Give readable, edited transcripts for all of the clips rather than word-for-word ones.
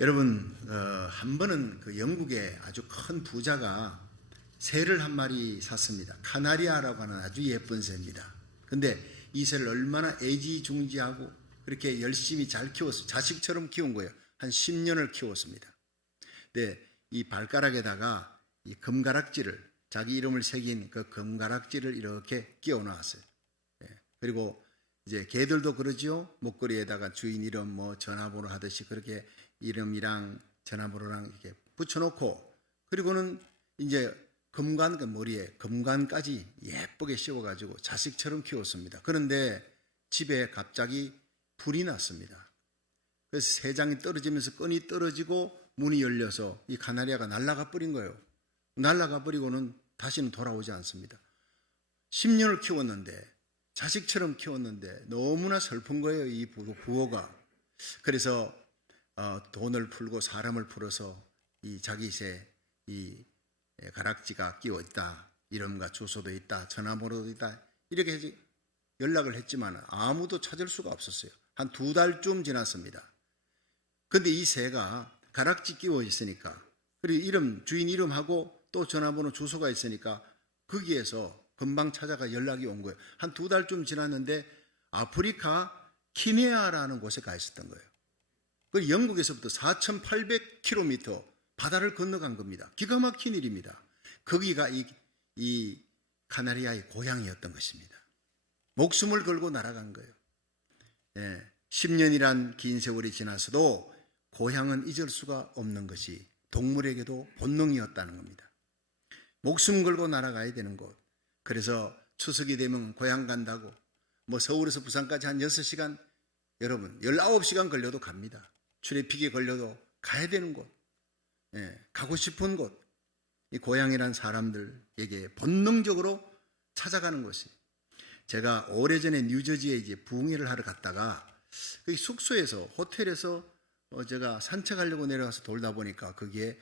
여러분, 한 번은 그 영국의 아주 큰 부자가 새를 한 마리 샀습니다. 카나리아라고 하는 아주 예쁜 새입니다. 근데 이 새를 얼마나 애지중지하고 그렇게 열심히 잘 키웠어요. 자식처럼 키운 거예요. 한 10년을 키웠습니다. 근데 이 발가락에다가 이 금가락지를, 자기 이름을 새긴 그 금가락지를 이렇게 끼워 놨어요. 그리고 이제 개들도 그러지요. 목걸이에다가 주인 이름 뭐 전화번호 하듯이 그렇게 이름이랑 전화번호랑 이렇게 붙여놓고, 그리고는 이제 금관, 그 머리에 금관까지 예쁘게 씌워가지고 자식처럼 키웠습니다. 그런데 집에 갑자기 불이 났습니다. 그래서 세 장이 떨어지면서 끈이 떨어지고 문이 열려서 이 카나리아가 날아가 버린 거예요. 날아가 버리고는 다시는 돌아오지 않습니다. 10년을 키웠는데, 자식처럼 키웠는데 너무나 슬픈 거예요, 이 부호가. 그래서 돈을 풀고 사람을 풀어서 이 자기 새 이 가락지가 끼워 있다, 이름과 주소도 있다, 전화번호도 있다, 이렇게 해서 연락을 했지만 아무도 찾을 수가 없었어요. 한 2달쯤 지났습니다. 근데 이 새가 가락지 끼워 있으니까, 그리고 주인 이름하고 또 전화번호 주소가 있으니까 거기에서 금방 찾아가 연락이 온 거예요. 한 2달쯤 지났는데 아프리카 키네아라는 곳에 가 있었던 거예요. 그 영국에서부터 4,800km 바다를 건너간 겁니다. 기가 막힌 일입니다. 거기가 이 카나리아의 고향이었던 것입니다. 목숨을 걸고 날아간 거예요. 10년이란 긴 세월이 지나서도 고향은 잊을 수가 없는 것이 동물에게도 본능이었다는 겁니다. 목숨 걸고 날아가야 되는 곳. 그래서 추석이 되면 고향 간다고 뭐 서울에서 부산까지 한 6시간, 여러분 19시간 걸려도 갑니다. 트래픽에 걸려도 가야 되는 곳, 가고 싶은 곳, 이 고향이란 사람들에게 본능적으로 찾아가는 곳이. 제가 오래전에 뉴저지에 이제 부흥회를 하러 갔다가 그 숙소에서, 호텔에서 제가 산책하려고 내려가서 돌다 보니까 거기에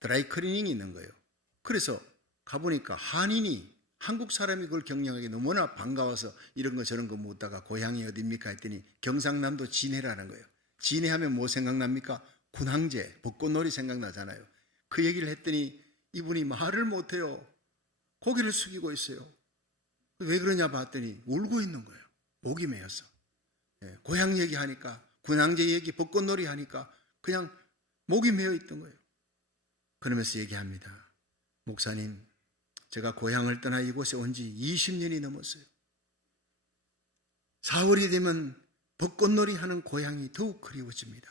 드라이클리닝이 있는 거예요. 그래서 가보니까 한인이, 한국 사람이 그걸 경영하기 너무나 반가워서 이런 거 저런 거 묻다가 고향이 어딥니까 했더니 경상남도 진해라는 거예요. 진해하면 뭐 생각납니까? 군항제, 벚꽃놀이 생각나잖아요. 그 얘기를 했더니 이분이 말을 못해요. 고개를 숙이고 있어요. 왜 그러냐 봤더니 울고 있는 거예요. 목이 메어서. 고향 얘기하니까, 군항제 얘기, 벚꽃놀이 하니까 그냥 목이 메어 있던 거예요. 그러면서 얘기합니다. 목사님, 제가 고향을 떠나 이곳에 온 지 20년이 넘었어요. 4월이 되면 벚꽃놀이 하는 고향이 더욱 그리워집니다.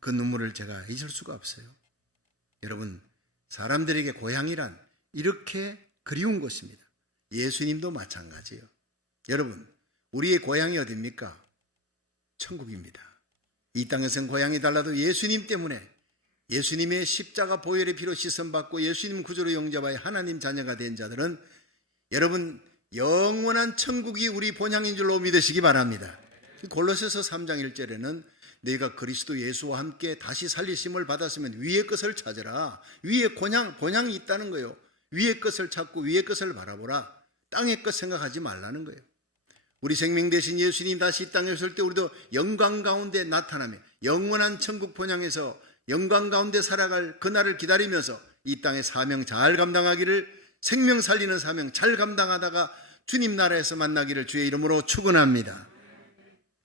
그 눈물을 제가 잊을 수가 없어요. 여러분, 사람들에게 고향이란 이렇게 그리운 것입니다. 예수님도 마찬가지예요. 여러분, 우리의 고향이 어디입니까? 천국입니다. 이 땅에서는 고향이 달라도 예수님 때문에, 예수님의 십자가 보혈의 피로 씻음받고 예수님 구주로 영접하여 하나님 자녀가 된 자들은 여러분 영원한 천국이 우리 본향인 줄로 믿으시기 바랍니다. 골로새서 3장 1절에는 내가 그리스도 예수와 함께 다시 살리심을 받았으면 위의 것을 찾으라. 위에 본향이 있다는 거예요. 위의 것을 찾고 위의 것을 바라보라. 땅의 것 생각하지 말라는 거예요. 우리 생명 되신 예수님 다시 이 땅에 오실 때 우리도 영광 가운데 나타나며 영원한 천국 본향에서 영광 가운데 살아갈 그날을 기다리면서 이 땅의 사명 잘 감당하기를, 생명 살리는 사명 잘 감당하다가 주님 나라에서 만나기를 주의 이름으로 축원합니다.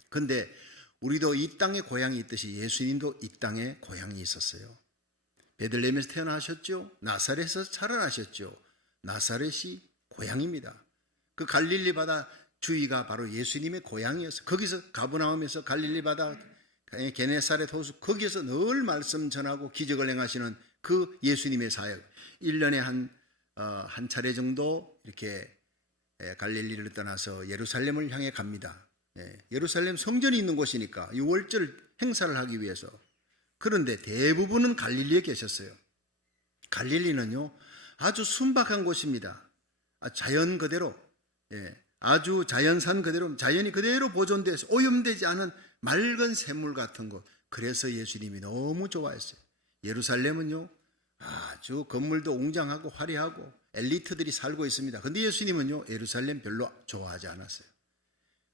그런데 우리도 이 땅에 고향이 있듯이 예수님도 이 땅에 고향이 있었어요. 베들레헴에서 태어나셨죠. 나사렛에서 자라나셨죠. 나사렛이 고향입니다. 그 갈릴리 바다 주위가 바로 예수님의 고향이었어요. 거기서 가버나움에서 갈릴리 바다 게네사렛 호수, 거기에서 늘 말씀 전하고 기적을 행하시는 그 예수님의 사역. 1년에 한 차례 정도 이렇게 갈릴리를 떠나서 예루살렘을 향해 갑니다. 예루살렘 성전이 있는 곳이니까 6월절 행사를 하기 위해서. 그런데 대부분은 갈릴리에 계셨어요. 갈릴리는요 아주 순박한 곳입니다. 자연 그대로, 아주 자연산 그대로, 자연이 그대로 보존돼서 오염되지 않은 맑은 샘물 같은 곳. 그래서 예수님이 너무 좋아했어요. 예루살렘은요 아주 건물도 웅장하고 화려하고 엘리트들이 살고 있습니다. 그런데 예수님은요 예루살렘 별로 좋아하지 않았어요.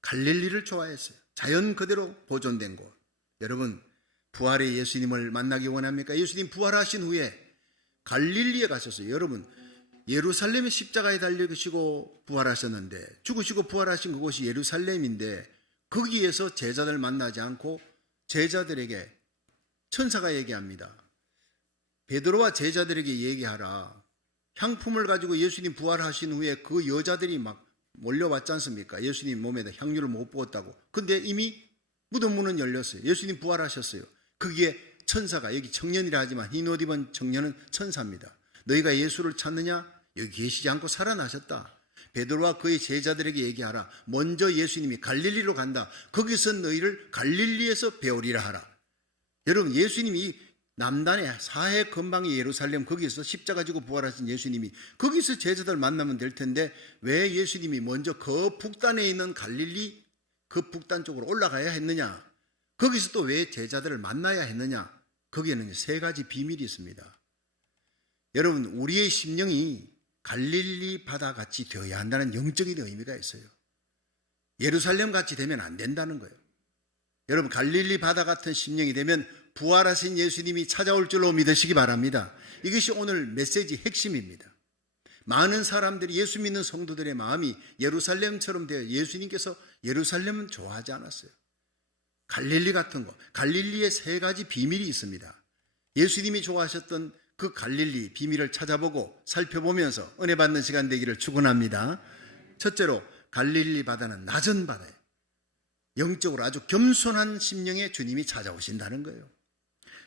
갈릴리를 좋아했어요. 자연 그대로 보존된 곳. 여러분, 부활의 예수님을 만나기 원합니까? 예수님 부활하신 후에 갈릴리에 가셨어요. 여러분, 예루살렘의 십자가에 달리시고 부활하셨는데, 죽으시고 부활하신 그곳이 예루살렘인데, 거기에서 제자들 만나지 않고 제자들에게 천사가 얘기합니다. 베드로와 제자들에게 얘기하라. 향품을 가지고 예수님 부활하신 후에 그 여자들이 막 몰려왔지 않습니까? 예수님 몸에다 향유를 못 부었다고. 근데 이미 무덤 문은 열렸어요. 예수님 부활하셨어요. 거기에 천사가, 여기 청년이라 하지만 흰 옷 입은 청년은 천사입니다. 너희가 예수를 찾느냐? 여기 계시지 않고 살아나셨다. 베드로와 그의 제자들에게 얘기하라. 먼저 예수님이 갈릴리로 간다. 거기서 너희를 갈릴리에서 배우리라 하라. 여러분, 예수님이 남단의 사해 근방의 예루살렘, 거기서 십자가 지고 부활하신 예수님이 거기서 제자들 만나면 될 텐데, 왜 예수님이 먼저 그 북단에 있는 갈릴리 그 북단 쪽으로 올라가야 했느냐? 거기서 또 왜 제자들을 만나야 했느냐? 거기에는 세 가지 비밀이 있습니다. 여러분, 우리의 심령이 갈릴리 바다 같이 되어야 한다는 영적인 의미가 있어요. 예루살렘 같이 되면 안 된다는 거예요. 여러분, 갈릴리 바다 같은 심령이 되면 부활하신 예수님이 찾아올 줄로 믿으시기 바랍니다. 이것이 오늘 메시지 핵심입니다. 많은 사람들이, 예수 믿는 성도들의 마음이 예루살렘처럼 되어 예수님께서 예루살렘은 좋아하지 않았어요. 갈릴리 같은 거, 갈릴리의 세 가지 비밀이 있습니다. 예수님이 좋아하셨던 그 갈릴리 비밀을 찾아보고 살펴보면서 은혜 받는 시간 되기를 축원합니다. 첫째로, 갈릴리 바다는 낮은 바다예요. 영적으로 아주 겸손한 심령에 주님이 찾아오신다는 거예요.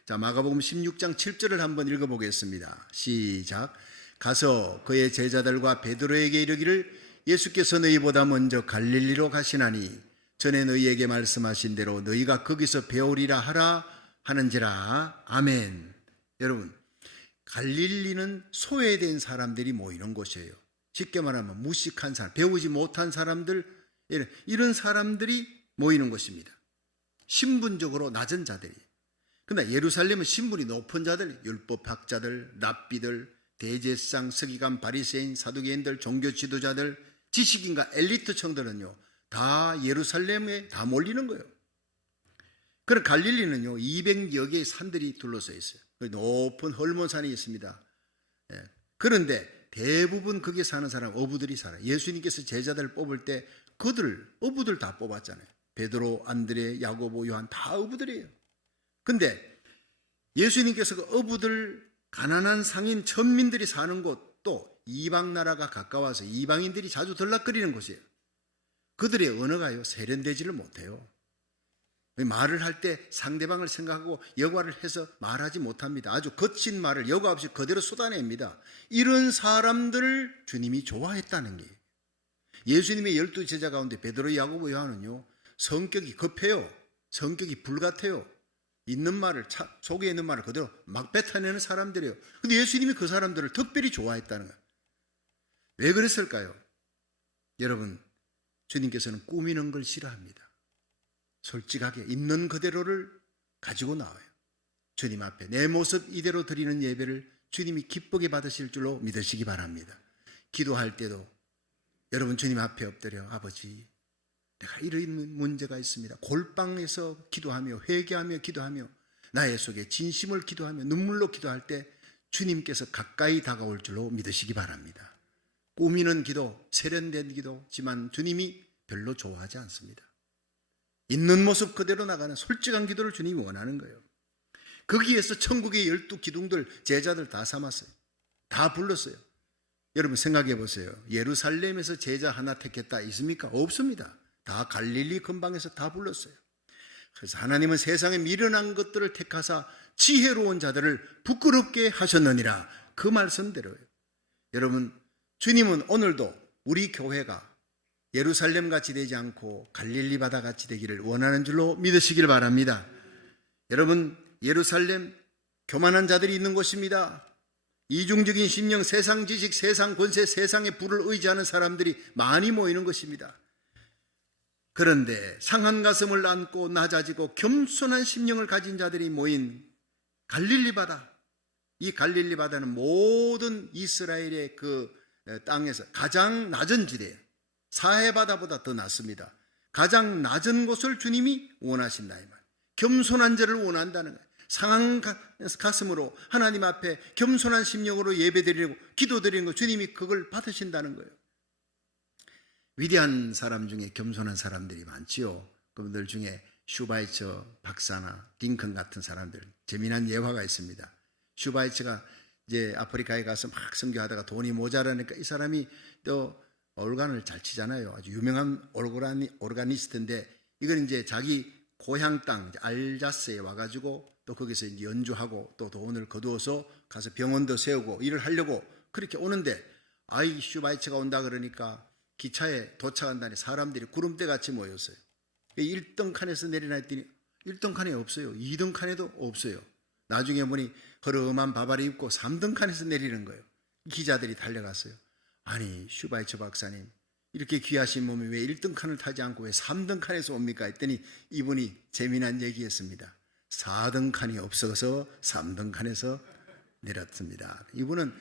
자, 마가복음 16장 7절을 한번 읽어보겠습니다. 시작. 가서 그의 제자들과 베드로에게 이르기를 예수께서 너희보다 먼저 갈릴리로 가시나니 전에 너희에게 말씀하신 대로 너희가 거기서 배우리라 하라 하는지라. 아멘. 여러분, 갈릴리는 소외된 사람들이 모이는 곳이에요. 쉽게 말하면 무식한 사람, 배우지 못한 사람들, 이런 사람들이 모이는 곳입니다. 신분적으로 낮은 자들이. 그러나 예루살렘은 신분이 높은 자들, 율법학자들, 랍비들, 대제사장, 서기관, 바리새인, 사두개인들, 종교 지도자들, 지식인과 엘리트층들은요, 다 예루살렘에 다 몰리는 거예요. 그럼 갈릴리는요, 200여 개의 산들이 둘러싸여 있어요. 높은 헐몬산이 있습니다. 그런데 대부분 거기에 사는 사람, 어부들이 살아요. 예수님께서 제자들을 뽑을 때 어부들 다 뽑았잖아요. 베드로, 안드레, 야고보, 요한 다 어부들이에요. 근데 예수님께서 그 어부들, 가난한 상인 천민들이 사는 곳도 이방 나라가 가까워서 이방인들이 자주 들락거리는 곳이에요. 그들의 언어가요, 세련되지를 못해요. 말을 할 때 상대방을 생각하고 여과를 해서 말하지 못합니다. 아주 거친 말을 여과 없이 그대로 쏟아냅니다. 이런 사람들을 주님이 좋아했다는 게, 예수님의 12제자 가운데 베드로, 야고보, 요한은요, 성격이 급해요. 성격이 불같아요. 있는 말을, 속에 있는 말을 그대로 막 뱉어내는 사람들이에요. 근데 예수님이 그 사람들을 특별히 좋아했다는 거예요. 왜 그랬을까요? 여러분, 주님께서는 꾸미는 걸 싫어합니다. 솔직하게 있는 그대로를 가지고 나와요. 주님 앞에 내 모습 이대로 드리는 예배를 주님이 기쁘게 받으실 줄로 믿으시기 바랍니다. 기도할 때도 여러분, 주님 앞에 엎드려, 아버지, 내가 이런 문제가 있습니다. 골방에서 기도하며 회개하며 기도하며 나의 속에 진심을 기도하며 눈물로 기도할 때 주님께서 가까이 다가올 줄로 믿으시기 바랍니다. 꾸미는 기도, 세련된 기도지만 주님이 별로 좋아하지 않습니다. 있는 모습 그대로 나가는 솔직한 기도를 주님이 원하는 거예요. 거기에서 천국의 12기둥들, 제자들 다 삼았어요. 다 불렀어요. 여러분 생각해 보세요. 예루살렘에서 제자 하나 택했다 있습니까? 없습니다. 다 갈릴리 근방에서 다 불렀어요. 그래서 하나님은 세상에 미련한 것들을 택하사 지혜로운 자들을 부끄럽게 하셨느니라. 그 말씀대로예요. 여러분, 주님은 오늘도 우리 교회가 예루살렘 같이 되지 않고 갈릴리 바다 같이 되기를 원하는 줄로 믿으시길 바랍니다. 여러분, 예루살렘 교만한 자들이 있는 곳입니다. 이중적인 심령, 세상 지식, 세상 권세, 세상의 부를 의지하는 사람들이 많이 모이는 것입니다. 그런데 상한 가슴을 안고 낮아지고 겸손한 심령을 가진 자들이 모인 갈릴리 바다, 이 갈릴리 바다는 모든 이스라엘의 그 땅에서 가장 낮은 지대예요. 사해 바다보다 더 낮습니다. 가장 낮은 곳을 주님이 원하신다 이 말. 겸손한 자를 원한다는 거예요. 상한 가슴으로 하나님 앞에 겸손한 심령으로 예배드리고 기도드리는 거, 주님이 그걸 받으신다는 거예요. 위대한 사람 중에 겸손한 사람들이 많지요. 그분들 중에 슈바이처 박사나 링컨 같은 사람들, 재미난 예화가 있습니다. 슈바이처가 이제 아프리카에 가서 막 선교하다가 돈이 모자라니까 이 사람이 또 오르간을 잘 치잖아요. 아주 유명한 오르가니스트인데 이건 이제 자기 고향 땅 알자스에 와가지고 또 거기서 이제 연주하고 또 돈을 거두어서 가서 병원도 세우고 일을 하려고 그렇게 오는데, 아이 슈바이처가 온다 그러니까 기차에 도착한다니 사람들이 구름대 같이 모였어요. 1등 칸에서 내리나 했더니 1등 칸에 없어요. 2등 칸에도 없어요. 나중에 보니 허름한 바바리 입고 3등 칸에서 내리는 거예요. 기자들이 달려갔어요. 아니 슈바이처 박사님, 이렇게 귀하신 몸이 왜 1등 칸을 타지 않고 왜 3등 칸에서 옵니까? 했더니 이분이 재미난 얘기했습니다. 4등 칸이 없어서 3등 칸에서 내렸습니다. 이분은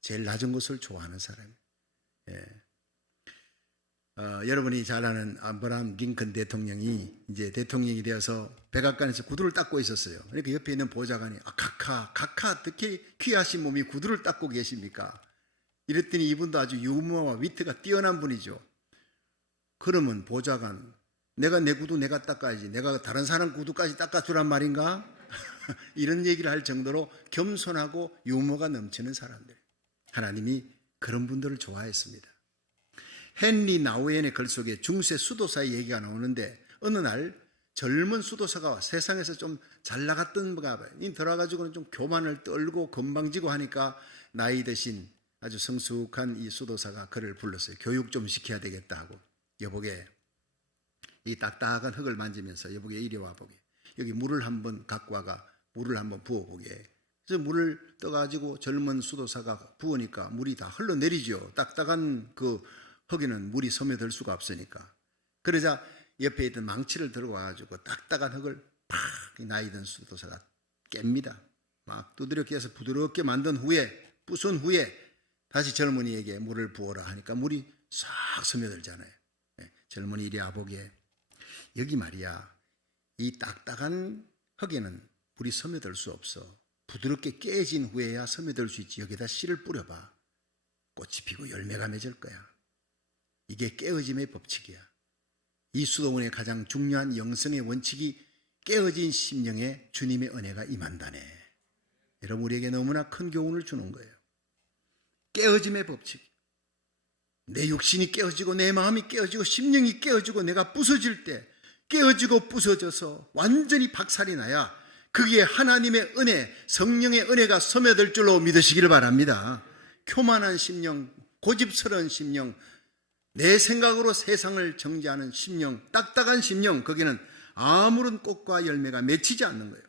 제일 낮은 곳을 좋아하는 사람이에요. 예. 여러분이 잘 아는 아브라함 링컨 대통령이 이제 대통령이 되어서 백악관에서 구두를 닦고 있었어요. 그러니까 옆에 있는 보좌관이 각하 어떻게 귀하신 몸이 구두를 닦고 계십니까? 이랬더니 이분도 아주 유머와 위트가 뛰어난 분이죠. 그러면 보좌관, 내가 내 구두 내가 닦아야지, 내가 다른 사람 구두까지 닦아주란 말인가? 이런 얘기를 할 정도로 겸손하고 유머가 넘치는 사람들, 하나님이 그런 분들을 좋아했습니다. 헨리 나우엔의 글 속에 중세 수도사의 얘기가 나오는데, 어느 날 젊은 수도사가 세상에서 좀 잘 나갔던가 봐요. 들어가지고는 좀 교만을 떨고 건방지고 하니까 나이 드신 아주 성숙한 이 수도사가 그를 불렀어요. 교육 좀 시켜야 되겠다 하고, 여보게, 이 딱딱한 흙을 만지면서 여보게 이리 와보게, 여기 물을 한번 갖고 와가 물을 한번 부어보게. 그래서 물을 떠가지고 젊은 수도사가 부으니까 물이 다 흘러내리죠. 딱딱한 그 흙에는 물이 스며들 수가 없으니까. 그러자 옆에 있던 망치를 들고 와가지고 딱딱한 흙을 팍 나이 든 수도사가 깹니다. 막 두드려 깨서 부드럽게 만든 후에, 부순 후에 다시 젊은이에게 물을 부어라 하니까 물이 싹 스며들잖아요. 젊은이 이리 와보게, 여기 말이야, 이 딱딱한 흙에는 물이 스며들 수 없어. 부드럽게 깨진 후에야 스며들 수 있지. 여기다 씨를 뿌려봐. 꽃이 피고 열매가 맺을 거야. 이게 깨어짐의 법칙이야. 이 수도원의 가장 중요한 영성의 원칙이 깨어진 심령에 주님의 은혜가 임한다네. 여러분, 우리에게 너무나 큰 교훈을 주는 거예요. 깨어짐의 법칙. 내 육신이 깨어지고 내 마음이 깨어지고 심령이 깨어지고 내가 부서질 때, 깨어지고 부서져서 완전히 박살이 나야 거기에 하나님의 은혜, 성령의 은혜가 스며들 줄로 믿으시기를 바랍니다. 교만한 심령, 고집스러운 심령, 내 생각으로 세상을 정죄하는 심령, 딱딱한 심령, 거기는 아무런 꽃과 열매가 맺히지 않는 거예요.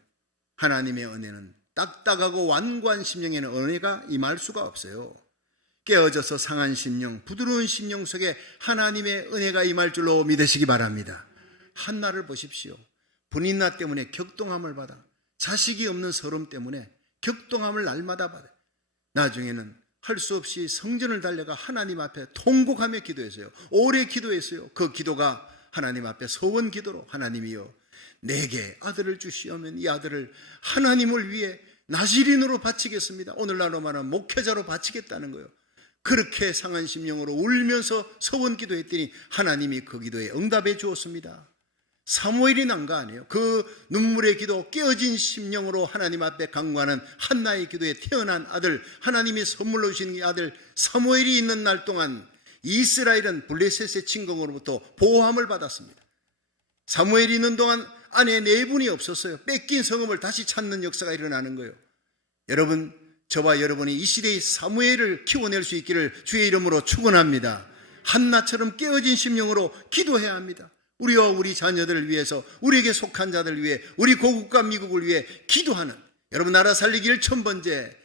하나님의 은혜는 딱딱하고 완고한 심령에는 은혜가 임할 수가 없어요. 깨어져서 상한 심령, 부드러운 심령 속에 하나님의 은혜가 임할 줄로 믿으시기 바랍니다. 한나를 보십시오. 분인나 때문에 격동함을 받아, 자식이 없는 서름 때문에 격동함을 날마다 받아, 나중에는 할 수 없이 성전을 달려가 하나님 앞에 통곡하며 기도했어요. 오래 기도했어요. 그 기도가 하나님 앞에 소원 기도로, 하나님이여 내게 아들을 주시오면 이 아들을 하나님을 위해 나시린으로 바치겠습니다. 오늘날로 말하면 목회자로 바치겠다는 거예요. 그렇게 상한 심령으로 울면서 소원 기도했더니 하나님이 그 기도에 응답해 주었습니다. 사무엘이 난 거 아니에요. 그 눈물의 기도, 깨어진 심령으로 하나님 앞에 간구하는 한나의 기도에 태어난 아들, 하나님이 선물로 주신 이 아들 사무엘이 있는 날 동안 이스라엘은 블레셋의 침공으로부터 보호함을 받았습니다. 사무엘이 있는 동안 아내 4분이 없었어요. 뺏긴 성읍을 다시 찾는 역사가 일어나는 거예요. 여러분, 저와 여러분이 이 시대의 사무엘을 키워낼 수 있기를 주의 이름으로 축원합니다. 한나처럼 깨어진 심령으로 기도해야 합니다. 우리와 우리 자녀들을 위해서, 우리에게 속한 자들을 위해, 우리 고국과 미국을 위해 기도하는, 여러분 나라 살리기를 1000번째,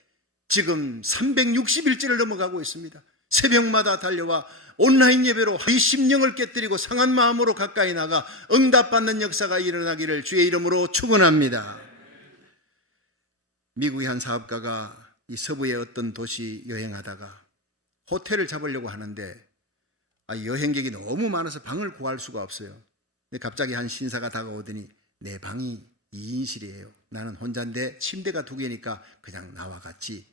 지금 360일째를 넘어가고 있습니다. 새벽마다 달려와 온라인 예배로 이 심령을 깨뜨리고 상한 마음으로 가까이 나가 응답받는 역사가 일어나기를 주의 이름으로 축원합니다. 미국의 한 사업가가 이 서부의 어떤 도시 여행하다가 호텔을 잡으려고 하는데 여행객이 너무 많아서 방을 구할 수가 없어요. 근데 갑자기 한 신사가 다가오더니 내 방이 2인실이에요. 나는 혼자인데 침대가 2개니까 그냥 나와 같이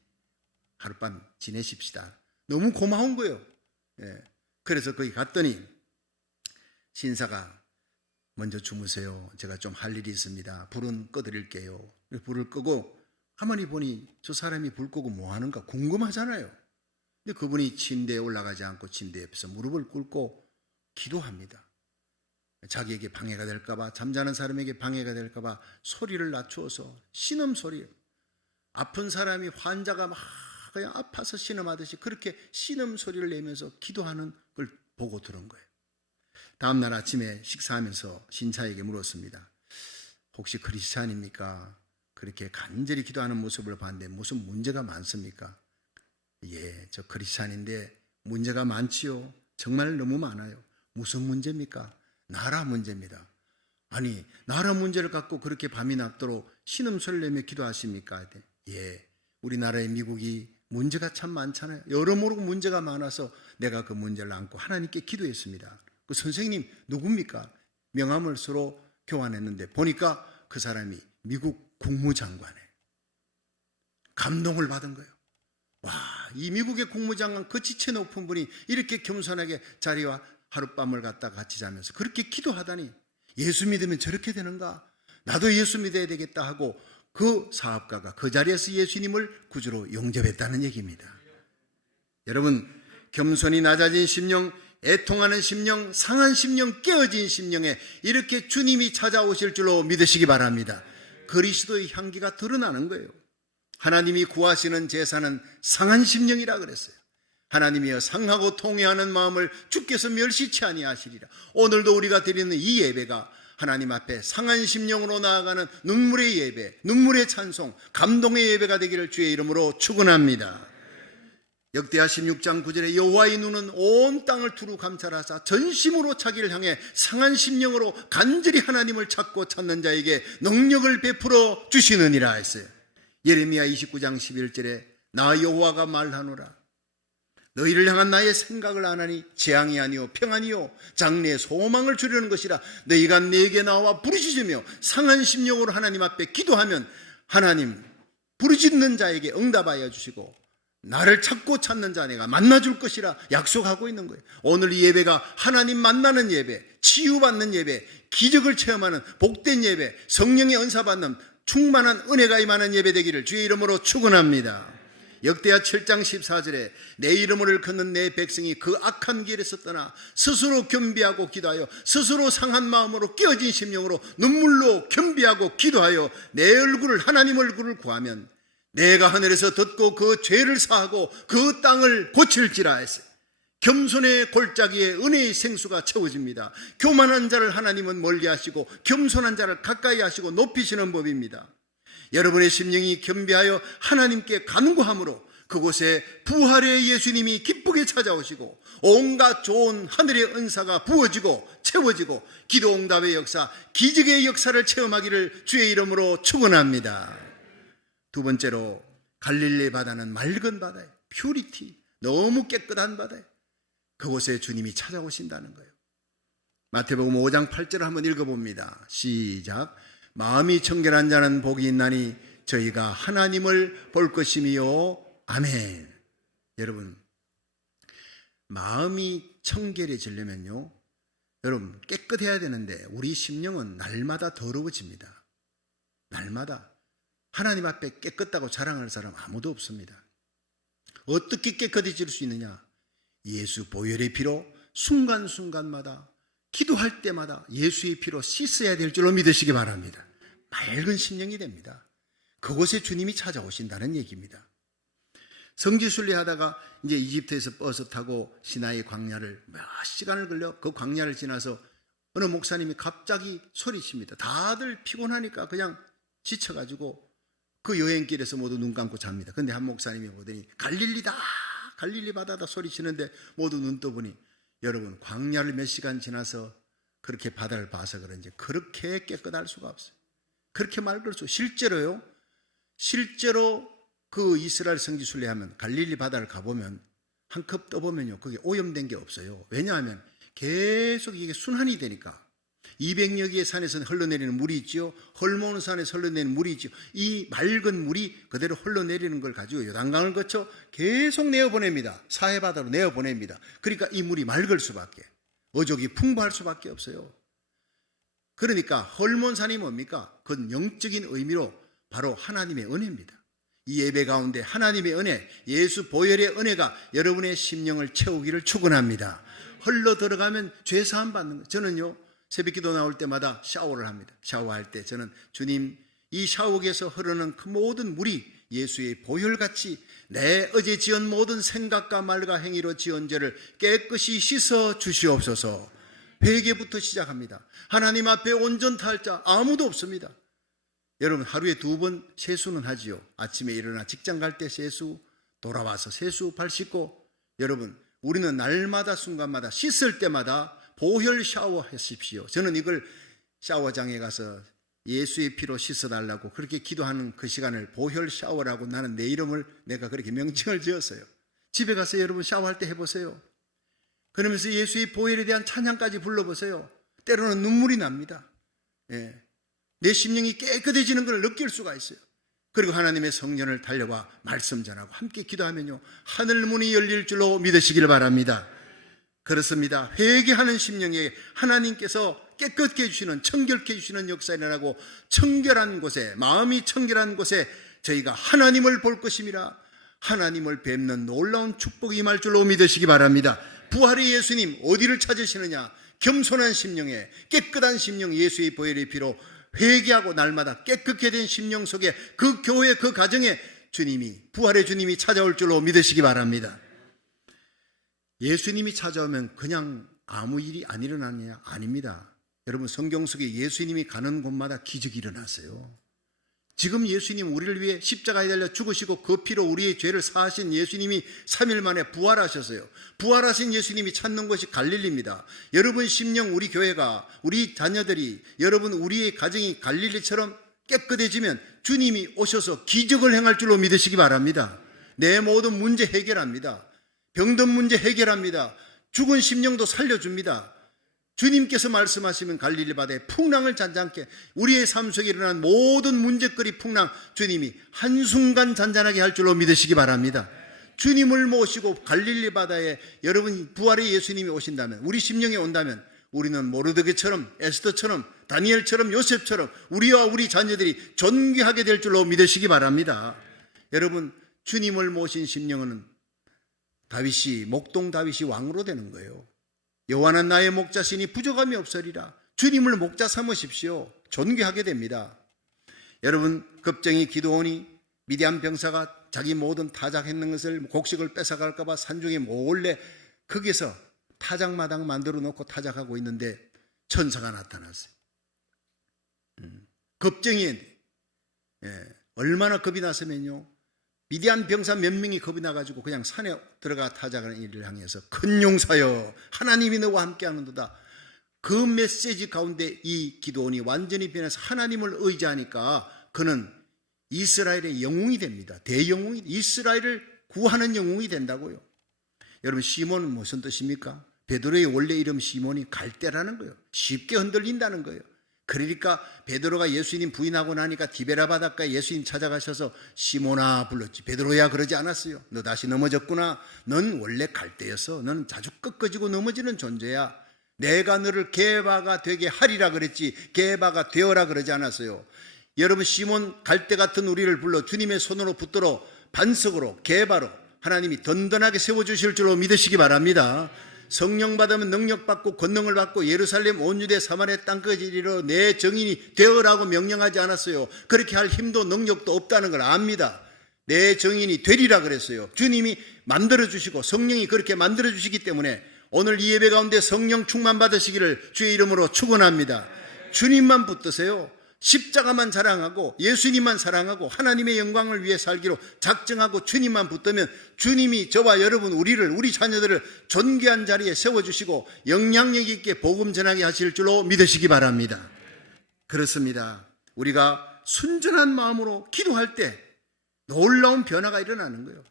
하룻밤 지내십시다. 너무 고마운 거예요. 예. 그래서 거기 갔더니 신사가 먼저 주무세요. 제가 좀 할 일이 있습니다. 불은 꺼드릴게요. 불을 끄고 가만히 보니 저 사람이 불 끄고 뭐 하는가 궁금하잖아요. 근데 그분이 침대에 올라가지 않고 침대 옆에서 무릎을 꿇고 기도합니다. 자기에게 방해가 될까봐, 잠자는 사람에게 방해가 될까봐 소리를 낮추어서 신음소리, 아픈 사람이 환자가 막 그냥 아파서 신음하듯이 그렇게 신음소리를 내면서 기도하는 걸 보고 들은 거예요. 다음날 아침에 식사하면서 신사에게 물었습니다. 혹시 크리스찬입니까? 그렇게 간절히 기도하는 모습을 봤는데 무슨 문제가 많습니까? 예, 저 크리스찬인데 문제가 많지요. 정말 너무 많아요. 무슨 문제입니까? 나라 문제입니다. 아니, 나라 문제를 갖고 그렇게 밤이 낮도록 신음소리를 내며 기도하십니까? 예, 우리나라의 미국이 문제가 참 많잖아요. 여러모로 문제가 많아서 내가 그 문제를 안고 하나님께 기도했습니다. 그 선생님 누굽니까? 명함을 서로 교환했는데 보니까 그 사람이 미국 국무장관이에요. 감동을 받은 거예요. 와, 이 미국의 국무장관 그 지체 높은 분이 이렇게 겸손하게 자리와 하룻밤을 갖다 같이 자면서 그렇게 기도하다니, 예수 믿으면 저렇게 되는가? 나도 예수 믿어야 되겠다 하고 그 사업가가 그 자리에서 예수님을 구주로 영접했다는 얘기입니다. 여러분, 겸손히 낮아진 심령, 애통하는 심령, 상한 심령, 깨어진 심령에 이렇게 주님이 찾아오실 줄로 믿으시기 바랍니다. 그리스도의 향기가 드러나는 거예요. 하나님이 구하시는 제사는 상한 심령이라 그랬어요. 하나님이여 상하고 통회하는 마음을 주께서 멸시치 아니하시리라. 오늘도 우리가 드리는 이 예배가 하나님 앞에 상한 심령으로 나아가는 눈물의 예배, 눈물의 찬송, 감동의 예배가 되기를 주의 이름으로 축원합니다. 역대하 16장 9절에 여호와의 눈은 온 땅을 두루 감찰하사 전심으로 자기를 향해 상한 심령으로 간절히 하나님을 찾고 찾는 자에게 능력을 베풀어 주시느니라 했어요. 예레미야 29장 11절에 나 여호와가 말하노라. 너희를 향한 나의 생각을 아나니 재앙이 아니요 평안이요 장래의 소망을 주려는 것이라. 너희가 내게 나와 부르짖으며 상한 심령으로 하나님 앞에 기도하면 하나님 부르짖는 자에게 응답하여 주시고 나를 찾고 찾는 자 내가 만나줄 것이라 약속하고 있는 거예요. 오늘 이 예배가 하나님 만나는 예배, 치유받는 예배, 기적을 체험하는 복된 예배, 성령의 은사받는 충만한 은혜가 임하는 예배 되기를 주의 이름으로 축원합니다. 역대하 7장 14절에 내 이름을 걷는 내 백성이 그 악한 길에서 떠나 스스로 겸비하고 기도하여 스스로 상한 마음으로 깨어진 심령으로 눈물로 겸비하고 기도하여 내 얼굴을, 하나님 얼굴을 구하면 내가 하늘에서 듣고 그 죄를 사하고 그 땅을 고칠지라 했어요. 겸손의 골짜기에 은혜의 생수가 채워집니다. 교만한 자를 하나님은 멀리하시고 겸손한 자를 가까이 하시고 높이시는 법입니다. 여러분의 심령이 겸비하여 하나님께 간구함으로 그곳에 부활의 예수님이 기쁘게 찾아오시고 온갖 좋은 하늘의 은사가 부어지고 채워지고 기도응답의 역사, 기적의 역사를 체험하기를 주의 이름으로 축원합니다. 두 번째로 갈릴리 바다는 맑은 바다예요. 퓨리티, 너무 깨끗한 바다예요. 그곳에 주님이 찾아오신다는 거예요. 마태복음 5장 8절을 한번 읽어봅니다. 시작. 마음이 청결한 자는 복이 있나니 저희가 하나님을 볼 것이미요. 아멘. 여러분, 마음이 청결해지려면요, 여러분 깨끗해야 되는데 우리 심령은 날마다 더러워집니다. 날마다. 하나님 앞에 깨끗다고 자랑할 사람 아무도 없습니다. 어떻게 깨끗해질 수 있느냐? 예수 보혈의 피로 순간순간마다 기도할 때마다 예수의 피로 씻어야 될 줄로 믿으시기 바랍니다. 맑은 심령이 됩니다. 그곳에 주님이 찾아오신다는 얘기입니다. 성지순례 하다가 이제 이집트에서 버스 타고 시나이 광야를 몇 시간을 걸려 그 광야를 지나서 어느 목사님이 갑자기 소리칩니다. 다들 피곤하니까 그냥 지쳐가지고 그 여행길에서 모두 눈 감고 잡니다. 근데 한 목사님이 보더니 갈릴리다, 갈릴리 바다다 소리치는데 모두 눈 떠보니, 여러분 광야를 몇 시간 지나서 그렇게 바다를 봐서 그런지 그렇게 깨끗할 수가 없어요. 그렇게 맑을 수, 실제로 그 이스라엘 성지 순례하면 갈릴리 바다를 가보면 한 컵 떠보면요, 그게 오염된 게 없어요. 왜냐하면 계속 이게 순환이 되니까 200여 개의 산에서 흘러내리는 물이 있죠. 헐모는 산에서 흘러내리는 물이 있죠. 이 맑은 물이 그대로 흘러내리는 걸 가지고 요단강을 거쳐 계속 내어보냅니다. 사해바다로 내어보냅니다. 그러니까 이 물이 맑을 수밖에, 어족이 풍부할 수밖에 없어요. 그러니까 헐몬산이 뭡니까? 그건 영적인 의미로 바로 하나님의 은혜입니다. 이 예배 가운데 하나님의 은혜, 예수 보혈의 은혜가 여러분의 심령을 채우기를 축원합니다. 흘러 들어가면 죄 사함 받는 거예요. 저는요, 새벽기도 나올 때마다 샤워를 합니다. 샤워할 때 저는 주님, 이 샤워기에서 흐르는 그 모든 물이 예수의 보혈같이 내 어제 지은 모든 생각과 말과 행위로 지은 죄를 깨끗이 씻어 주시옵소서. 회개부터 시작합니다. 하나님 앞에 온전탈 자 아무도 없습니다. 여러분, 하루에 2번 세수는 하지요. 아침에 일어나 직장 갈 때 세수, 돌아와서 세수, 발 씻고. 여러분, 우리는 날마다 순간마다 씻을 때마다 보혈 샤워하십시오. 저는 이걸 샤워장에 가서 예수의 피로 씻어달라고 그렇게 기도하는 그 시간을 보혈 샤워라고, 나는 내 이름을 내가 그렇게 명칭을 지었어요. 집에 가서 여러분 샤워할 때 해보세요. 그러면서 예수의 보혈에 대한 찬양까지 불러보세요. 때로는 눈물이 납니다. 내 심령이 깨끗해지는 걸 느낄 수가 있어요. 그리고 하나님의 성전을 달려와 말씀 전하고 함께 기도하면요, 하늘 문이 열릴 줄로 믿으시길 바랍니다. 그렇습니다. 회개하는 심령에 하나님께서 깨끗게 해주시는, 청결케 해주시는 역사 일어나고, 청결한 곳에, 마음이 청결한 곳에 저희가 하나님을 볼 것임이라, 하나님을 뵙는 놀라운 축복이 임할 줄로 믿으시기 바랍니다. 부활의 예수님 어디를 찾으시느냐? 겸손한 심령에, 깨끗한 심령, 예수의 보혈의 피로 회개하고 날마다 깨끗게 된 심령 속에, 그 교회, 그 가정에 주님이, 부활의 주님이 찾아올 줄로 믿으시기 바랍니다. 예수님이 찾아오면 그냥 아무 일이 안 일어나느냐? 아닙니다. 여러분, 성경 속에 예수님이 가는 곳마다 기적이 일어났어요. 지금 예수님 우리를 위해 십자가에 달려 죽으시고 그 피로 우리의 죄를 사하신 예수님이 3일 만에 부활하셨어요. 부활하신 예수님이 찾는 곳이 갈릴리입니다. 여러분 심령, 우리 교회가, 우리 자녀들이, 여러분 우리의 가정이 갈릴리처럼 깨끗해지면 주님이 오셔서 기적을 행할 줄로 믿으시기 바랍니다. 내 모든 문제 해결합니다. 병든 문제 해결합니다. 죽은 심령도 살려줍니다. 주님께서 말씀하시면 갈릴리 바다에 풍랑을 잔잔케, 우리의 삶 속에 일어난 모든 문제거리 풍랑, 주님이 한순간 잔잔하게 할 줄로 믿으시기 바랍니다. 주님을 모시고 갈릴리 바다에 여러분 부활의 예수님이 오신다면, 우리 심령에 온다면, 우리는 모르드게처럼, 에스더처럼, 다니엘처럼, 요셉처럼 우리와 우리 자녀들이 존귀하게 될 줄로 믿으시기 바랍니다. 여러분, 주님을 모신 심령은 다윗이, 목동 다윗이 왕으로 되는 거예요. 여호와는 나의 목자시니 부족함이 없으리라. 주님을 목자 삼으십시오. 존귀하게 됩니다. 여러분, 겁쟁이 기드온이 미디안 병사가 자기 모든 타작했는 것을, 곡식을 뺏어갈까 봐 산중에 몰래 거기서 타작마당 만들어 놓고 타작하고 있는데 천사가 나타났어요. 겁쟁이, 얼마나 겁이 났으면요, 미디안 병사 몇 명이 겁이 나가지고 그냥 산에 들어가 타작하는 일을 향해서, 큰 용사여 하나님이 너와 함께하는도다. 그 메시지 가운데 이 기드온이 완전히 변해서 하나님을 의지하니까 그는 이스라엘의 영웅이 됩니다. 대영웅이, 이스라엘을 구하는 영웅이 된다고요. 여러분, 시몬은 무슨 뜻입니까? 베드로의 원래 이름 시몬이 갈대라는 거예요. 쉽게 흔들린다는 거예요. 그러니까 베드로가 예수님 부인하고 나니까 디베라 바닷가에 예수님 찾아가셔서 시몬아 불렀지. 베드로야 그러지 않았어요. 너 다시 넘어졌구나. 넌 원래 갈대였어. 너는 자주 꺾어지고 넘어지는 존재야. 내가 너를 게바가 되게 하리라 그랬지, 게바가 되어라 그러지 않았어요. 여러분, 시몬 갈대 같은 우리를 불러 주님의 손으로 붙들어 반석으로, 게바로 하나님이 든든하게 세워주실 줄로 믿으시기 바랍니다. 성령 받으면 능력 받고 권능을 받고 예루살렘 온 유대 사마리아 땅까지 이르러 내 정인이 되어라고 명령하지 않았어요. 그렇게 할 힘도 능력도 없다는 걸 압니다. 내 정인이 되리라 그랬어요. 주님이 만들어주시고 성령이 그렇게 만들어주시기 때문에 오늘 이 예배 가운데 성령 충만 받으시기를 주의 이름으로 축원합니다. 주님만 붙드세요. 십자가만 자랑하고 예수님만 사랑하고 하나님의 영광을 위해 살기로 작정하고 주님만 붙들면 주님이 저와 여러분, 우리 자녀들을 존귀한 자리에 세워주시고 영향력 있게 복음 전하게 하실 줄로 믿으시기 바랍니다. 그렇습니다. 우리가 순전한 마음으로 기도할 때 놀라운 변화가 일어나는 거예요.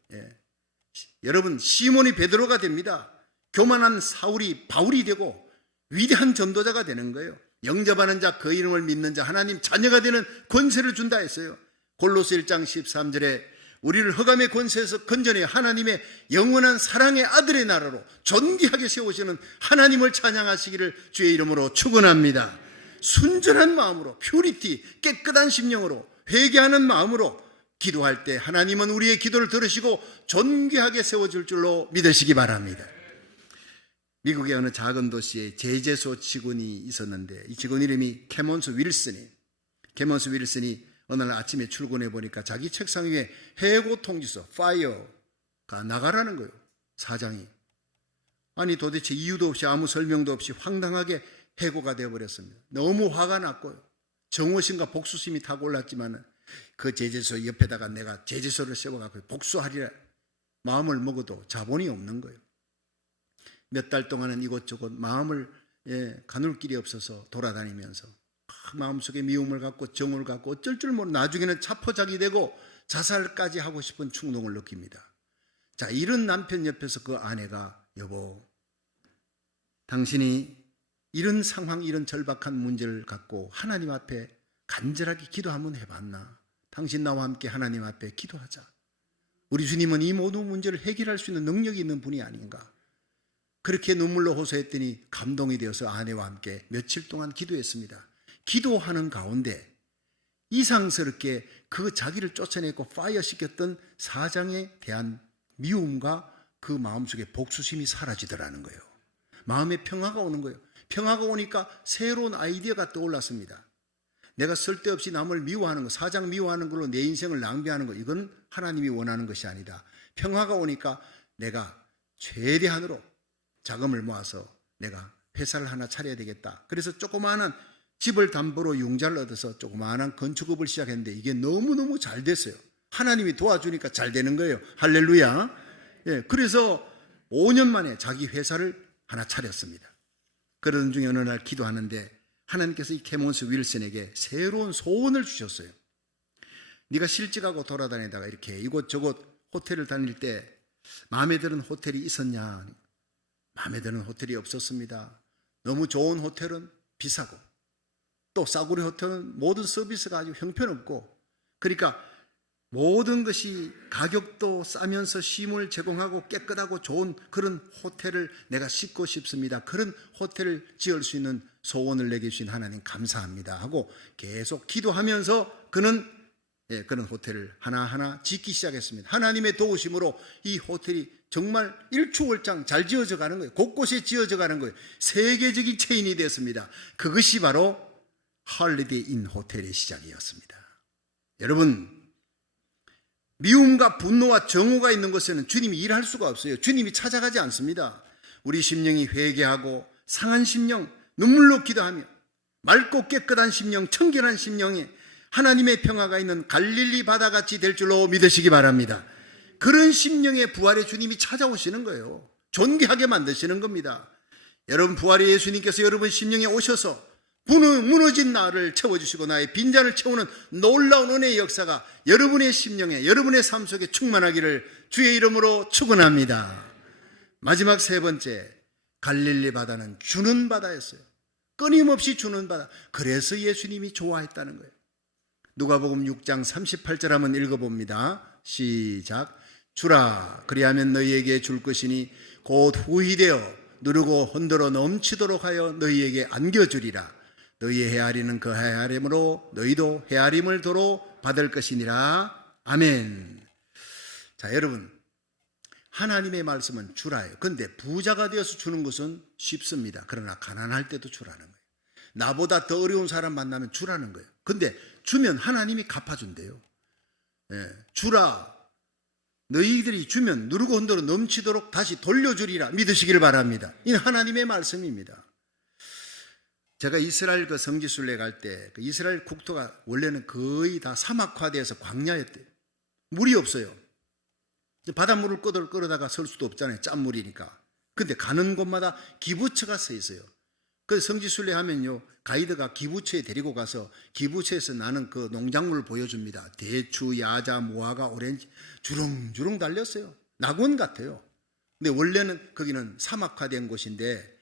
여러분, 시몬이 베드로가 됩니다. 교만한 사울이 바울이 되고 위대한 전도자가 되는 거예요. 영접하는 자, 그 이름을 믿는 자 하나님 자녀가 되는 권세를 준다 했어요. 골로새 1장 13절에 우리를 흑암의 권세에서 건져내 하나님의 영원한 사랑의 아들의 나라로 존귀하게 세우시는 하나님을 찬양하시기를 주의 이름으로 축원합니다. 순전한 마음으로, 퓨리티, 깨끗한 심령으로, 회개하는 마음으로 기도할 때 하나님은 우리의 기도를 들으시고 존귀하게 세워줄 줄로 믿으시기 바랍니다. 미국의 어느 작은 도시에 제재소 직원이 있었는데 이 직원 이름이 캐몬스 윌슨이 어느 날 아침에 출근해 보니까 자기 책상 위에 해고 통지서 파이어가 나가라는 거예요. 사장이. 아니 도대체 이유도 없이 아무 설명도 없이 황당하게 해고가 되어버렸습니다. 너무 화가 났고요. 정오심과 복수심이 타고 올랐지만 그 제재소 옆에다가 내가 제재소를 세워갖고 복수하리라 마음을 먹어도 자본이 없는 거예요. 몇 달 동안은 이곳저곳 마음을 가눌 길이 없어서 돌아다니면서 마음속에 미움을 갖고 정을 갖고 어쩔 줄 모르고 나중에는 자포자기 되고 자살까지 하고 싶은 충동을 느낍니다. 자, 이런 남편 옆에서 그 아내가 여보, 당신이 이런 상황, 이런 절박한 문제를 갖고 하나님 앞에 간절하게 기도 한번 해봤나? 당신 나와 함께 하나님 앞에 기도하자. 우리 주님은 이 모든 문제를 해결할 수 있는 능력이 있는 분이 아닌가? 그렇게 눈물로 호소했더니 감동이 되어서 아내와 함께 며칠 동안 기도했습니다. 기도하는 가운데 이상스럽게 그 자기를 쫓아내고 파이어 시켰던 사장에 대한 미움과 그 마음속에 복수심이 사라지더라는 거예요. 마음에 평화가 오는 거예요. 평화가 오니까 새로운 아이디어가 떠올랐습니다. 내가 쓸데없이 남을 미워하는 거, 사장 미워하는 걸로 내 인생을 낭비하는 거, 이건 하나님이 원하는 것이 아니다. 평화가 오니까 내가 최대한으로 자금을 모아서 내가 회사를 하나 차려야 되겠다. 그래서 조그마한 집을 담보로 융자를 얻어서 조그마한 건축업을 시작했는데 이게 너무너무 잘 됐어요. 하나님이 도와주니까 잘 되는 거예요. 할렐루야. 그래서 5년 만에 자기 회사를 하나 차렸습니다. 그러던 중에 어느 날 기도하는데 하나님께서 이 캐몬스 윌슨에게 새로운 소원을 주셨어요. 네가 실직하고 돌아다니다가 이렇게 이곳저곳 호텔을 다닐 때 마음에 드는 호텔이 있었냐? 마음에 드는 호텔이 없었습니다. 너무 좋은 호텔은 비싸고 또 싸구려 호텔은 모든 서비스가 아주 형편없고, 그러니까 모든 것이 가격도 싸면서 쉼을 제공하고 깨끗하고 좋은 그런 호텔을 내가 싣고 싶습니다. 그런 호텔을 지을 수 있는 소원을 내게 주신 하나님 감사합니다 하고 계속 기도하면서 그는 그런 호텔을 하나하나 짓기 시작했습니다. 하나님의 도우심으로 이 호텔이 정말 일추월장 잘 지어져 가는 거예요. 곳곳에 지어져 가는 거예요. 세계적인 체인이 되었습니다. 그것이 바로 홀리데이 인 호텔의 시작이었습니다. 여러분, 미움과 분노와 정오가 있는 곳에는 주님이 일할 수가 없어요. 주님이 찾아가지 않습니다. 우리 심령이 회개하고 상한 심령, 눈물로 기도하며 맑고 깨끗한 심령, 청결한 심령에 하나님의 평화가 있는 갈릴리 바다같이 될 줄로 믿으시기 바랍니다. 그런 심령의 부활의 주님이 찾아오시는 거예요. 존귀하게 만드시는 겁니다. 여러분, 부활의 예수님께서 여러분 심령에 오셔서 무너진 나를 채워주시고 나의 빈잔을 채우는 놀라운 은혜의 역사가 여러분의 심령에, 여러분의 삶 속에 충만하기를 주의 이름으로 축원합니다. 마지막 세 번째, 갈릴리 바다는 주는 바다였어요. 끊임없이 주는 바다. 그래서 예수님이 좋아했다는 거예요. 누가복음 6장 38절 한번 읽어봅니다. 시작. 주라, 그리하면 너희에게 줄 것이니 곧 후히되어 누르고 흔들어 넘치도록 하여 너희에게 안겨주리라. 너희의 헤아리는 그 헤아림으로 너희도 헤아림을 도로 받을 것이니라. 아멘. 자, 여러분, 하나님의 말씀은 주라예요. 그런데 부자가 되어서 주는 것은 쉽습니다. 그러나 가난할 때도 주라는 거예요. 나보다 더 어려운 사람 만나면 주라는 거예요. 근데 주면 하나님이 갚아준대요. 주라, 너희들이 주면 누르고 흔들어 넘치도록 다시 돌려주리라. 믿으시기를 바랍니다. 이는 하나님의 말씀입니다. 제가 이스라엘 그 성지순례 갈 때 그 이스라엘 국토가 원래는 거의 다 사막화되어서 광야였대요. 물이 없어요. 바닷물을 끌어다가 설 수도 없잖아요. 짠물이니까. 근데 가는 곳마다 기부처가 서 있어요. 그래서 성지순례 하면요, 가이드가 기부처에 데리고 가서 기부처에서 나는 그 농작물을 보여줍니다. 대추, 야자, 무화과, 오렌지 주렁주렁 달렸어요. 낙원 같아요. 근데 원래는 거기는 사막화된 곳인데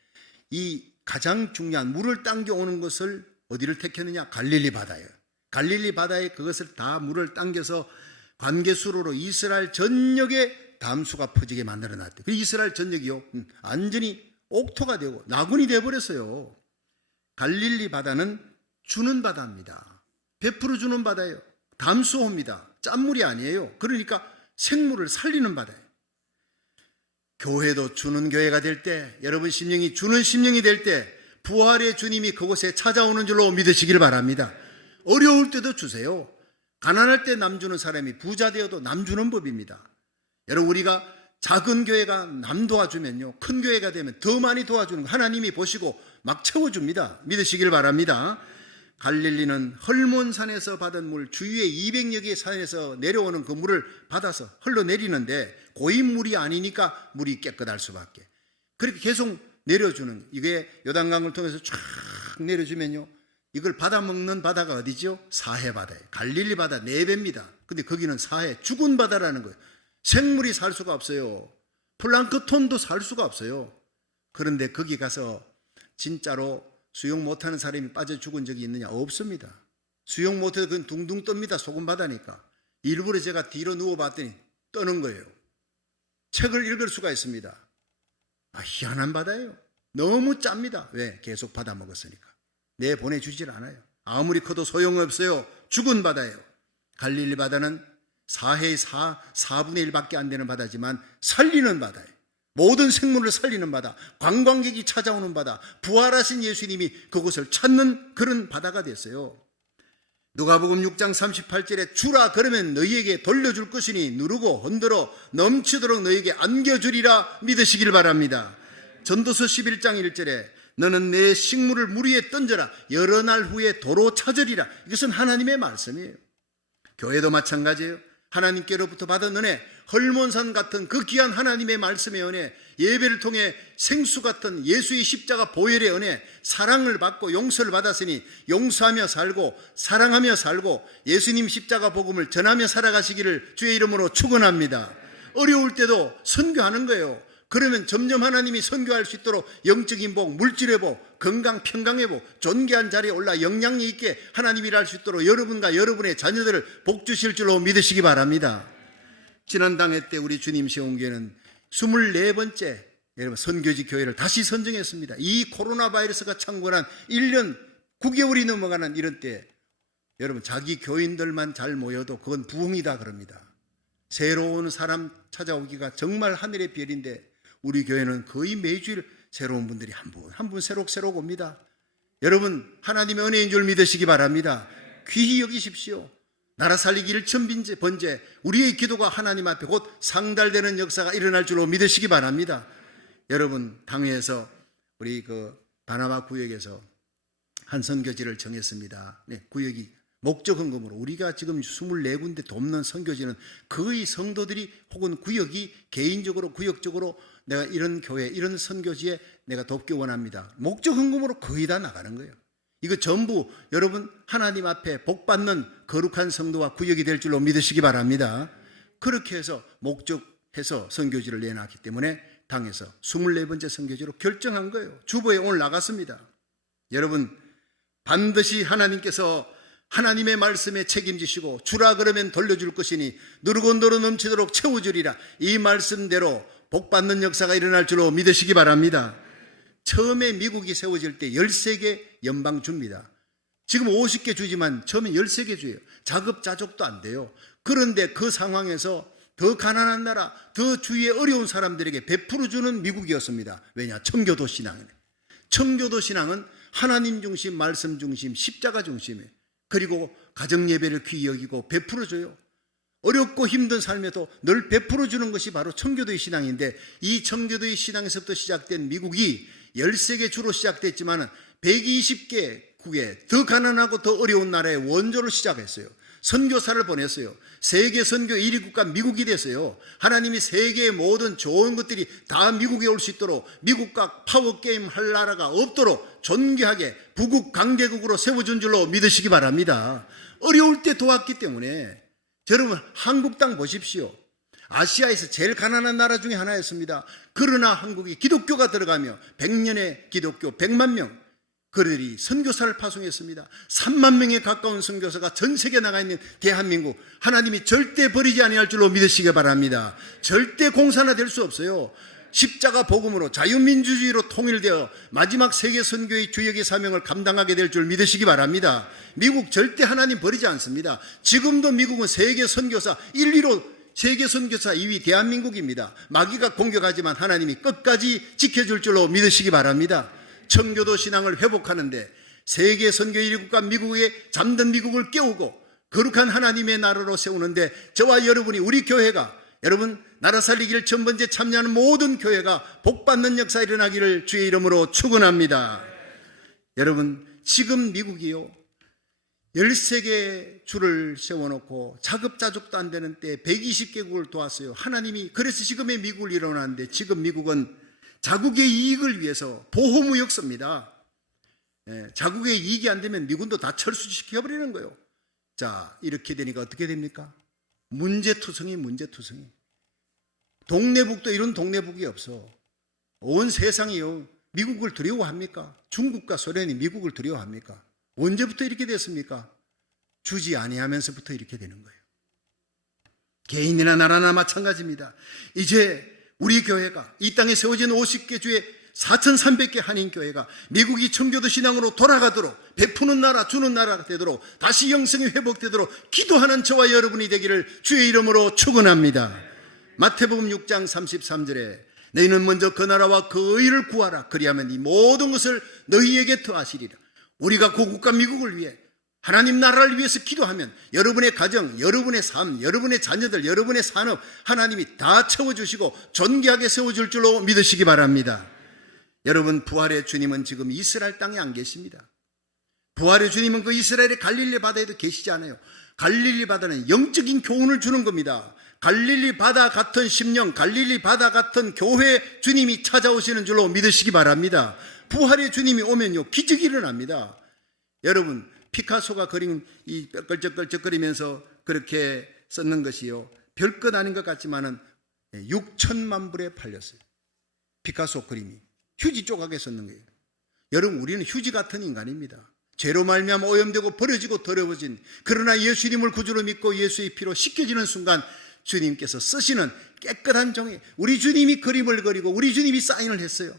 이 가장 중요한 물을 당겨오는 것을 어디를 택했느냐? 갈릴리 바다예요. 갈릴리 바다에 그것을 다 물을 당겨서 관계수로로 이스라엘 전역에 담수가 퍼지게 만들어놨대요. 그 이스라엘 전역이요, 완전히 옥토가 되고 나군이 되어버렸어요. 갈릴리 바다는 주는 바다입니다. 베풀어 주는 바다예요. 담수호입니다. 짠물이 아니에요. 그러니까 생물을 살리는 바다예요. 교회도 주는 교회가 될 때, 여러분 심령이 주는 심령이 될 때 부활의 주님이 그곳에 찾아오는 줄로 믿으시길 바랍니다. 어려울 때도 주세요. 가난할 때 남 주는 사람이 부자 되어도 남 주는 법입니다. 여러분, 우리가 작은 교회가 남 도와주면요, 큰 교회가 되면 더 많이 도와주는 거 하나님이 보시고 막 채워줍니다. 믿으시길 바랍니다. 갈릴리는 헐몬산에서 받은 물, 주위의 200여 개의 산에서 내려오는 그 물을 받아서 흘러내리는데 고인물이 아니니까 물이 깨끗할 수밖에. 그렇게 계속 내려주는, 이게 요단강을 통해서 쫙 내려주면요, 이걸 받아먹는 바다가 어디죠? 사해 바다예요. 갈릴리 바다 4배입니다. 근데 거기는 사해, 죽은 바다라는 거예요. 생물이 살 수가 없어요. 플랑크톤도 살 수가 없어요. 그런데 거기 가서 진짜로 수영 못하는 사람이 빠져 죽은 적이 있느냐? 없습니다. 수영 못해도 그건 둥둥 떱니다. 소금 바다니까. 일부러 제가 뒤로 누워봤더니 떠는 거예요. 책을 읽을 수가 있습니다. 희한한 바다예요. 너무 짭니다. 왜? 계속 받아 먹었으니까. 보내주질 않아요. 아무리 커도 소용없어요. 죽은 바다예요. 갈릴리 바다는 사해의 4분의 1밖에 안 되는 바다지만 살리는 바다예요. 모든 생물을 살리는 바다, 관광객이 찾아오는 바다, 부활하신 예수님이 그곳을 찾는 그런 바다가 됐어요. 누가복음 6장 38절에 주라 그러면 너희에게 돌려줄 것이니 누르고 흔들어 넘치도록 너희에게 안겨주리라 믿으시길 바랍니다. 전도서 11장 1절에 너는 내 식물을 물 위에 던져라 여러 날 후에 도로 찾으리라. 이것은 하나님의 말씀이에요. 교회도 마찬가지예요. 하나님께로부터 받은 은혜, 헐몬산 같은 그 귀한 하나님의 말씀의 은혜, 예배를 통해 생수 같은 예수의 십자가 보혈의 은혜, 사랑을 받고 용서를 받았으니 용서하며 살고 사랑하며 살고 예수님 십자가 복음을 전하며 살아가시기를 주의 이름으로 축원합니다. 어려울 때도 선교하는 거예요. 그러면 점점 하나님이 선교할 수 있도록 영적인 복, 물질의 복, 건강, 평강의 복, 존귀한 자리에 올라 영향력 있게 하나님이 일할 수 있도록 여러분과 여러분의 자녀들을 복 주실 줄로 믿으시기 바랍니다. 지난 당회 때 우리 주님 세운교회는 24번째 여러분 선교지 교회를 다시 선정했습니다. 이 코로나 바이러스가 창궐한 1년 9개월이 넘어가는 이런 때 여러분 자기 교인들만 잘 모여도 그건 부흥이다 그럽니다. 새로운 사람 찾아오기가 정말 하늘의 별인데 우리 교회는 거의 매주일 새로운 분들이 한 분 새록 옵니다. 여러분 하나님의 은혜인 줄 믿으시기 바랍니다. 귀히 여기십시오. 나라 살리기를 번제 우리의 기도가 하나님 앞에 곧 상달되는 역사가 일어날 줄로 믿으시기 바랍니다. 여러분 당회에서 우리 바나바 구역에서 한 선교지를 정했습니다. 구역이 목적 헌금으로 우리가 지금 24군데 돕는 선교지는 거의 성도들이 혹은 구역이 개인적으로 구역적으로 내가 이런 교회 이런 선교지에 내가 돕기 원합니다. 목적 헌금으로 거의 다 나가는 거예요. 이거 전부 여러분 하나님 앞에 복받는 거룩한 성도와 구역이 될 줄로 믿으시기 바랍니다. 그렇게 해서 목적해서 선교지를 내놨기 때문에 당에서 24번째 선교지로 결정한 거예요. 주보에 오늘 나갔습니다. 여러분 반드시 하나님께서 하나님의 말씀에 책임지시고 주라 그러면 돌려줄 것이니 누르고 넘치도록 채워주리라. 이 말씀대로 복받는 역사가 일어날 줄로 믿으시기 바랍니다. 처음에 미국이 세워질 때 13개 연방 줍니다. 지금 50개 주지만 처음에 13개 줘요. 자급자족도 안 돼요. 그런데 그 상황에서 더 가난한 나라, 더 주위에 어려운 사람들에게 베풀어 주는 미국이었습니다. 왜냐? 청교도 신앙이네. 청교도 신앙은 하나님 중심, 말씀 중심, 십자가 중심이에요. 그리고 가정예배를 귀히 여기고 베풀어줘요. 어렵고 힘든 삶에도 늘 베풀어주는 것이 바로 청교도의 신앙인데 이 청교도의 신앙에서부터 시작된 미국이 13개 주로 시작됐지만 120개국에 더 가난하고 더 어려운 나라의 원조를 시작했어요. 선교사를 보냈어요. 세계 선교 1위 국가 미국이 됐어요. 하나님이 세계의 모든 좋은 것들이 다 미국에 올 수 있도록 미국과 파워게임 할 나라가 없도록 존귀하게 부국 강대국으로 세워준 줄로 믿으시기 바랍니다. 어려울 때 도왔기 때문에 여러분 한국 땅 보십시오. 아시아에서 제일 가난한 나라 중에 하나였습니다. 그러나 한국이 기독교가 들어가며 100년의 기독교 100만 명 그들이 선교사를 파송했습니다. 3만 명에 가까운 선교사가 전 세계에 나가 있는 대한민국, 하나님이 절대 버리지 아니할 줄로 믿으시기 바랍니다. 절대 공산화될 수 없어요. 십자가 복음으로 자유민주주의로 통일되어 마지막 세계 선교의 주역의 사명을 감당하게 될 줄 믿으시기 바랍니다. 미국 절대 하나님 버리지 않습니다. 지금도 미국은 세계 선교사 1위로 세계 선교사 2위 대한민국입니다. 마귀가 공격하지만 하나님이 끝까지 지켜줄 줄로 믿으시기 바랍니다. 청교도 신앙을 회복하는데 세계 선교 1위국가 미국의 잠든 미국을 깨우고 거룩한 하나님의 나라로 세우는데 저와 여러분이 우리 교회가 여러분 나라 살리기를 첫 번째 참여하는 모든 교회가 복받는 역사 일어나기를 주의 이름으로 축원합니다. 여러분 지금 미국이요 13개 주를 세워놓고 자급자족도 안 되는 때 120개국을 도왔어요. 하나님이 그래서 지금의 미국을 일어나는데 지금 미국은 자국의 이익을 위해서 보호무역서입니다. 자국의 이익이 안 되면 미군도 다 철수시켜버리는 거예요. 자 이렇게 되니까 어떻게 됩니까? 문제투성이 동네북도 이런 동네북이 없어. 온 세상이요 미국을 두려워합니까? 중국과 소련이 미국을 두려워합니까? 언제부터 이렇게 됐습니까? 주지 아니하면서부터 이렇게 되는 거예요. 개인이나 나라나 마찬가지입니다. 이제 우리 교회가 이 땅에 세워진 50개 주의 4,300개 한인교회가 미국이 청교도 신앙으로 돌아가도록 베푸는 나라 주는 나라가 되도록 다시 영성이 회복되도록 기도하는 저와 여러분이 되기를 주의 이름으로 축원합니다. 마태복음 6장 33절에 너희는 먼저 그 나라와 그 의를 구하라. 그리하면 이 모든 것을 너희에게 더하시리라. 우리가 고국과 미국을 위해 하나님 나라를 위해서 기도하면 여러분의 가정, 여러분의 삶, 여러분의 자녀들, 여러분의 산업 하나님이 다 채워주시고 존귀하게 세워줄 줄로 믿으시기 바랍니다. 여러분 부활의 주님은 지금 이스라엘 땅에 안 계십니다. 부활의 주님은 그 이스라엘의 갈릴리 바다에도 계시지 않아요. 갈릴리 바다는 영적인 교훈을 주는 겁니다. 갈릴리 바다 같은 심령, 갈릴리 바다 같은 교회 주님이 찾아오시는 줄로 믿으시기 바랍니다. 부활의 주님이 오면요 기적이 일어납니다. 여러분 피카소가 그린 이 껄쩍껄쩍거리면서 그렇게 썼는 것이요 별것 아닌 것 같지만은 6천만 불에 팔렸어요. 피카소 그림이 휴지 조각에 썼는 거예요. 여러분 우리는 휴지 같은 인간입니다. 죄로 말미암아 오염되고 버려지고 더러워진 그러나 예수님을 구주로 믿고 예수의 피로 씻겨지는 순간 주님께서 쓰시는 깨끗한 종이 우리 주님이 그림을 그리고 우리 주님이 사인을 했어요.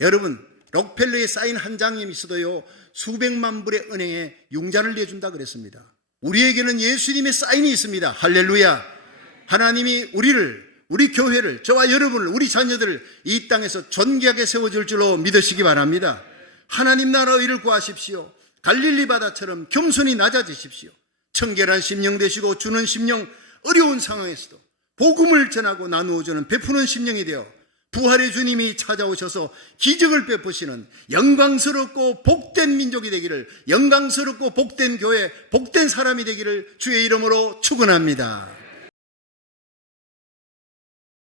여러분 록펠러의 사인 한 장이 있어도요 수백만 불의 은행에 융자를 내준다 그랬습니다. 우리에게는 예수님의 사인이 있습니다. 할렐루야. 하나님이 우리 교회를 저와 여러분을 우리 자녀들을 이 땅에서 존귀하게 세워줄 줄로 믿으시기 바랍니다. 하나님 나라 의를 구하십시오. 갈릴리 바다처럼 겸손히 낮아지십시오. 청결한 심령 되시고 주는 심령 어려운 상황에서도 복음을 전하고 나누어주는 베푸는 심령이 되어 부활의 주님이 찾아오셔서 기적을 베푸시는 영광스럽고 복된 민족이 되기를 영광스럽고 복된 교회 복된 사람이 되기를 주의 이름으로 축원합니다.